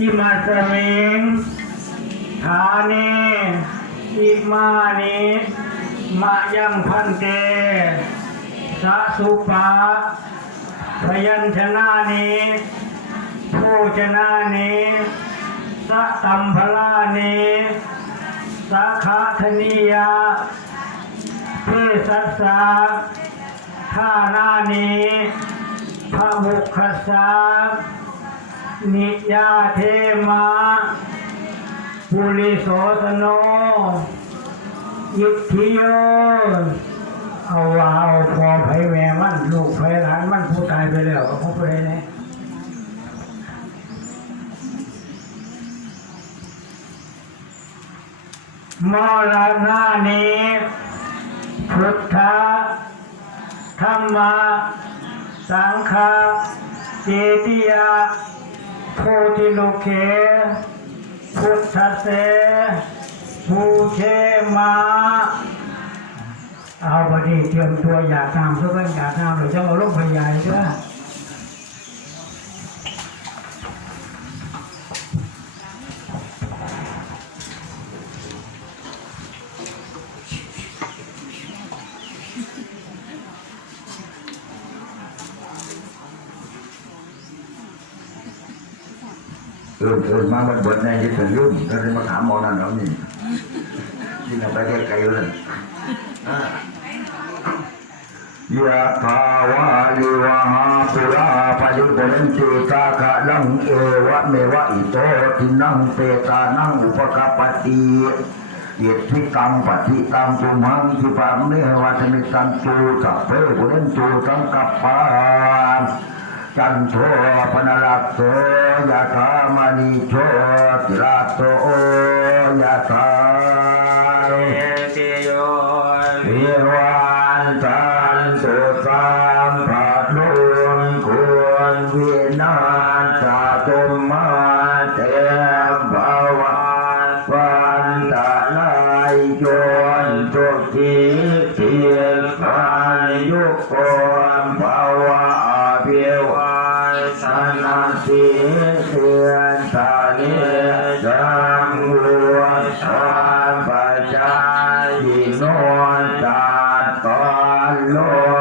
อิมาสมิงฐานีอิมานิมะยังพันเตสะสุปาพยัญชนะนี้ผู้ชนะนี้สะตัมพลานี้สาขาธนิยาเพศัสสาท่านานี้พระบุคสา นิยาเทมาปุริโสตโนยิทธิโยเอาว่าเอาพอไผแม่มันลูกไผหลานมันผู้ตายไปแล้วเขาผู้ใดเนี่ยมรณานิพุทธะธรรมะสังฆะเจติยา โพธิโลกเขพุทธเสภูเชมาเอาบดีเตรียมตัวอยากทำเพื่องอยากน้ำหรือจะเอาลูกพยายเด้อเออเออมามันบดในที่ถึงยุ่งก็เลยมาถามหมอนั่นแล้วนี่ที่เราไปไกลๆเลยยะถาวาลิวะหาปุราปยุปนันติตาคะนังเอวะเมวะอิโตทินังเปตานังอุปกปติเยทิกังปฏิตังตุมังทิปามเนวัตมิตันตุสัพเพปุเรนตุสังกัปปา จันโชปนรักโตยะธามณีโชติรัตโตยะธา อ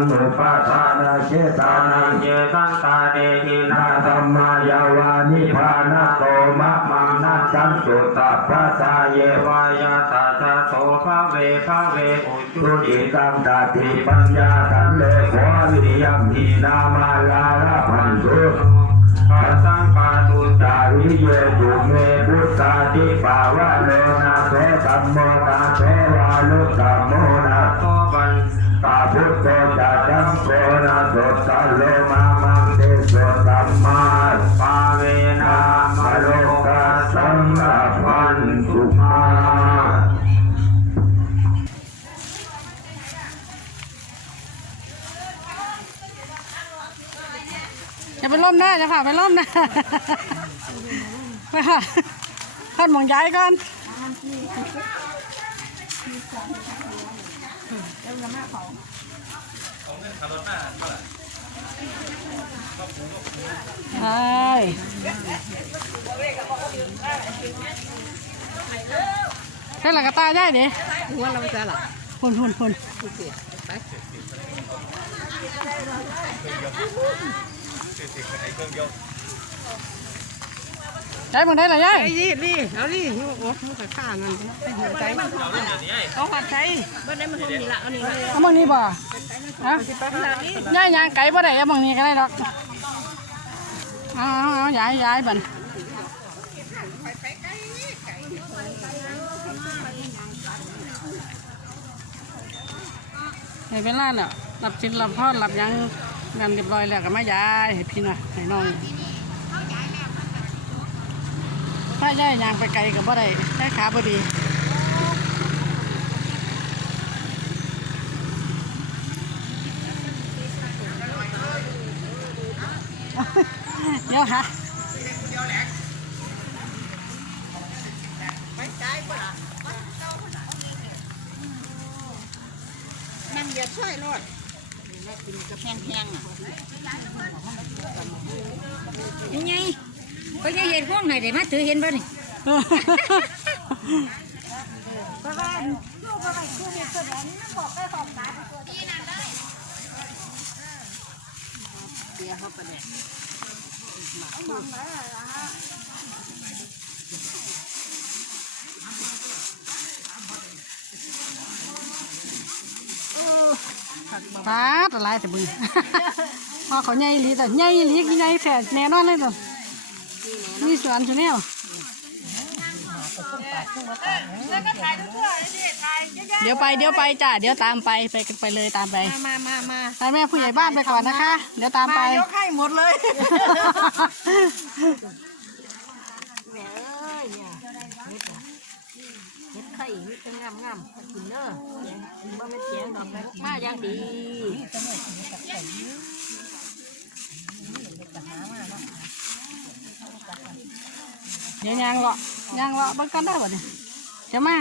ะตันนุปาทานาเชตานังเยตันตาเดหินาธรรมายาวานิพานาโตมะมังนาจันตุตาปะทาเยวายาตาตาโตภาเวภาเวอุจุติตังตาติปัญญาตันเลขวาวิริยมหินามาลาลาพันตุปัสสังปาตุจาริเยตุเมพุทธาติปาวะโลนาโสตัมโมนาโสวาลุตัมโม ตาพุทโธจัตตังโกนาโสตโลมามังเตโสตัมมาปาเวนาอมาโลกัสสังฆพันตุมาอย่าไปล่มหน้าจะค่ะไปล่มหน้าไปค่ะท่านหมองย้ายก่อน ใช่ให้หลังกระตายได้ดิหัวเราจะหลับพุ่นพุ่นพุ่นย้ ยายมองได้หรอยายไอ้ยี่นี่เอานี่โอ้โหมันก็ฆ่ามันไปหัวใจมันเอาหัวใจบ้านไหนมันคงมีละเอานี่เอามองนี้บ่ฮะยายยางไก่บ่ได้เอามองนี้ก็ได้ดอกเอาเอาเอายายยายบันในเวลาเนี่ยรับจินรับพอดรับยังงานเรียบร้อยแล้วก็มายายให้พี่หน้อยให้น้องถ้า ย่ายยางไปไกลก็บ่ได้แค่ขาบ่ดีเดี๋ยวค่ะมันอย่าช่วยรถแพงๆอะยังไง ก็จะเห็นพวกไหนได้มาถือเห็นบ่นี่ปาดอะไรแต่บึงพอเขาใหญ่อีหลีแต่ใหญ่อีหลีกี่ใหญ่แท้แน่นอนเลยตัว นี่สวนชาแนลเดี๋ยวไปเดี๋ยวไปจ้ะเดี๋ยวตามไปไปกันไปเลยตามไปมามามาไปแม่ผู้ใหญ่บ้านไปก่อนนะคะ เดี๋ยวตามไปยกให้หมดเลยเห็ดไข่เห็ดงามงามๆกินเด้อบ่แม่นเสียงดอกไม้มาอย่างดี เดี๋ยวยางเลาะยางเลาะเบิ่งกันได้บ่เนี่ยจะมา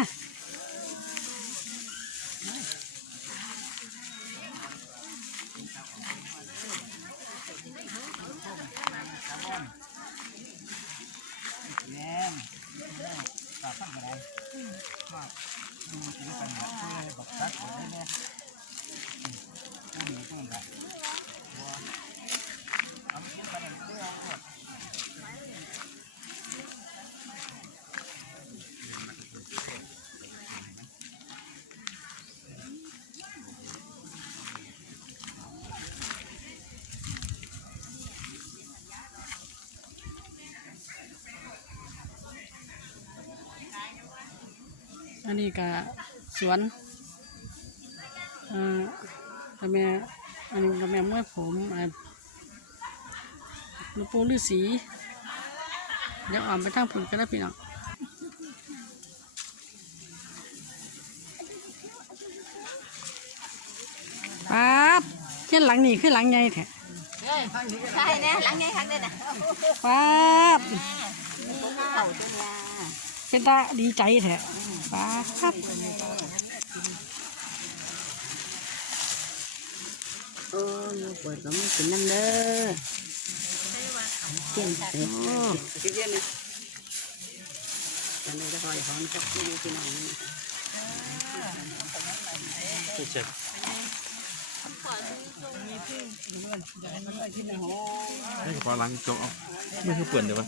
อันนี้ก็สวนเอ่อกับแม่อันนี้กับแม่มวยผมอ่าหลวงปู่ฤาษีเดี๋ยวออมไปทางผุนก็ได้พี่น้องป๊าบขึ้นหลังนี่ขึ้นหลังใหญ่แท้ใช่นะหลังไงครั้งนี้น่ะป๊าบเต่าตัวนี้เป็นตาดีใจแท้ ป๊าครับโอ้ยปวดก็ไม่กินน้ำเด้อเก่งเต็มสิเย็นนี่จังเลยจะคอยหอมจักที่นี่พี่น้องนี่ให้กระเป๋าล้างจกเอาไม่คือเปื่อนเดี๋ยวปะ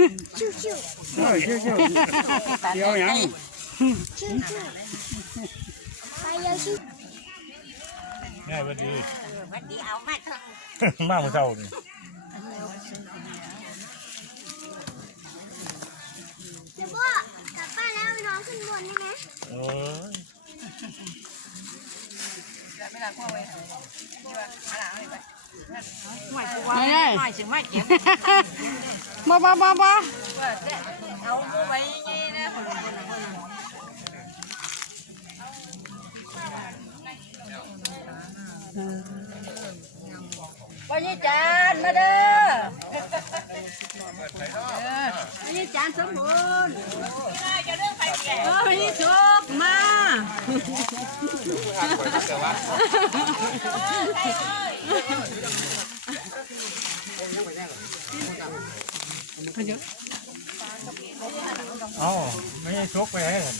ชิวชิวชิวชิวเดี๋ยวยังแม่วันดีวันนี้เอามาทมากเมื่อเช้านี่เดี๋ยวพ่อกลับบ้านแล้วน้องขึ้นบนได้ไหมโอ้ยไม่รักพ่อได้ำไม่ถึงไม่เก็บบ่บ่บ่บ่เอาไว้ไงนะคนละคนละคน วันนี้จานมาเด้อวันนี้จานสมบูรณ์เออวันนี้สุกมาเยอะเอ้าไม่ยังชกไปให้กัน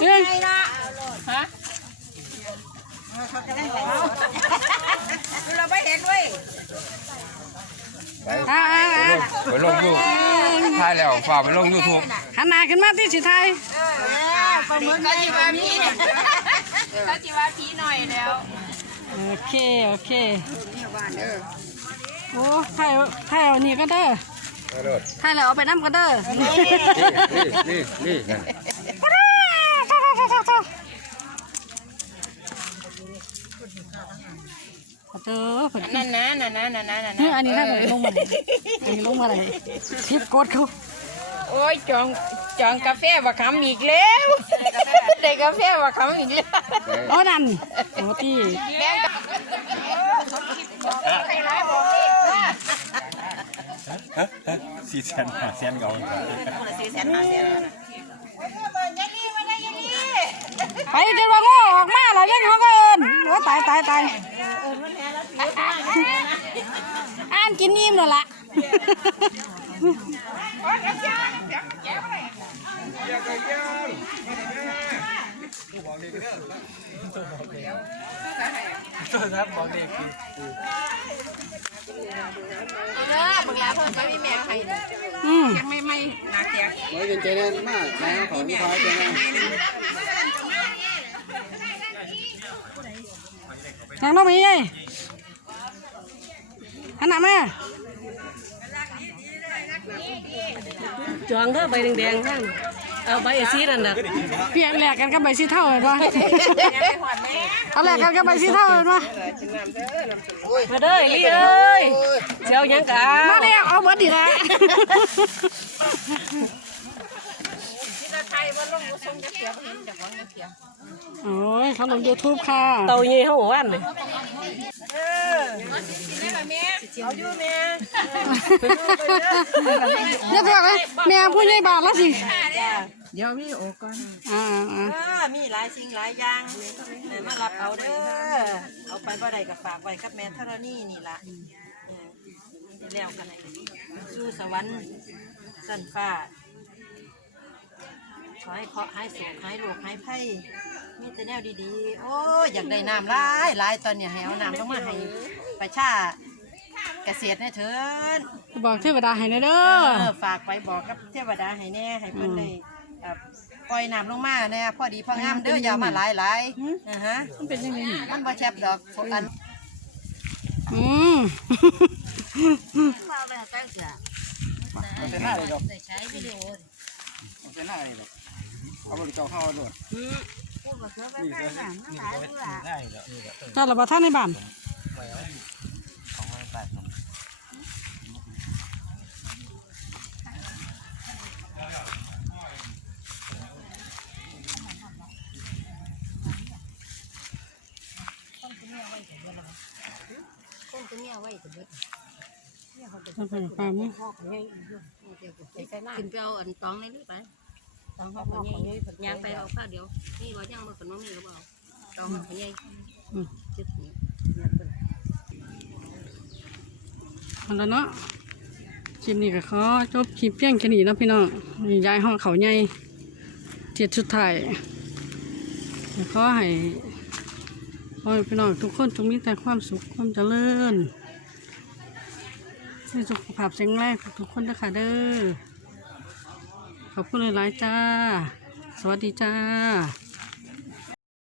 เรื่องฮะ เราไม่เห็นเว้ยอ่าอ่าอ่าไปลงยูถ่ายแล้วฝากไปลงยูทูบหันหน้าขึ้นมาที่สิไทยปลาหมึกก็จีว่าพีก็จีว่าพีหน่อยแล้ว โอเค โอเคโอ้ถ่ายถ่ายเอานี่ก็เด้อถ่ายแล้วเอาไปน้ำก็เด้อ นี่นี่นี่นั่น ข อเจอเพิ่นนั่นนะนั่นนะนั่นนะนั่นเฮ้ยอันนี้น่าจะลงมาเลยอันนี้ลงมาเลยพิดกดเขาโอ้ยจองจองกาแฟบักคำอีกแล้วได้กาแฟบักคำอีกแล้วโอ้นั่นโอ้ที่สี่แสนห้าแสนเงาไปจนว่าโง่ออกมาแล้วยังเขาก็เอินโอ้ตายตายตาย อ่านกินนิ่มแล้วล่ะเออบักลาเพิ่นไปมีแม่ใครอืมไม่ไม่หนักเสียไว้เป็นใจแน่นมากนะของพี่พายใจแน่นนางน้องมีไง อันหนามาจองเด้อใบแดงๆนั่นเอาใบสีนั่นน่ะเปลี่ยนแหลกกันกับใบสีเท่าเลยปะเอาแหลกกันกับใบสีเท่าเลยปะมาเด้อลี่เอ้ยเจ้าหยังกะมาแล้วเอาเบิดดีละไทย ว่าลงบ่ส่งจักเสียบ่เห็นจักของจักเสียโอ้ยเขาลงยูทูบค่ะเต่าใหญ่เฮาหมู่บ้านนี่เอาอยู่แม่เดี๋ยวเถอะเลยแม่ผู้ใหญ่บ้านแล้วสิเดี๋ยวมีโอก่อนอ่าอ่าเออมีหลายสิ่งหลายอย่างแม่มารับเอาเด้อเอาไปบ่ได้ก็ฝากไว้กับแม่ธรณีนี่ล่ะเออแล้วกันให้สู่สวรรค์สันฟ้า ขอให้เคราะห์ให้สุขให้โรคให้ไพ่มีแต่แนวดีๆ โอ้ยอยากได้น้ำหลายหลายตอนเนี้ยให้เอาน้ำลงมาให้ประชาเกษตรแน่เถินบอกเทวดาให้หนะเด้อเออฝากไปบอกกับเทวดาให้แน่ให้เพิ่นได้เอ่อปล่อยน้ำลงมาแน่พอดีพองามเด้ออย่ามาหลายหลายๆอ่าฮะมันเป็นยังไงมันบ่แซ่บดอกอันอืมเป็นหน้าเลยดอก ใช้วิดีโอ เป็นหน้าเลยดอก เอาบริจาคเข้าด้วยถ้าเราบอกท่านในบ้านคนตัวเนี้ยไว้ตัวเบิดเราไปปลาหมึกขึ้นไปเอาอันตองในนี่ไป ตองเขาคนใหญ่ยางไปเอาผ้าเดียวนี่บ่ยังบ่ขนมนี่ก็บ่เอาตองเขาคนใหญ่จุดนี้เนี่ยเพิ่นเอาแล้วเนาะคลิปนี้ก็ขอจบคลิปเพียงแค่นี้นะพี่น้องนี่ยายห้องเขาใหญ่เทียดชุดไทายขอให้ขอให้พี่น้องทุกคนจงมีแต่ความสุขความเจริญให้สุขภาพแข็งแรงทุกคนนะคะเด้อ ขอบคุณหลายๆจ้า สวัสดีจ้า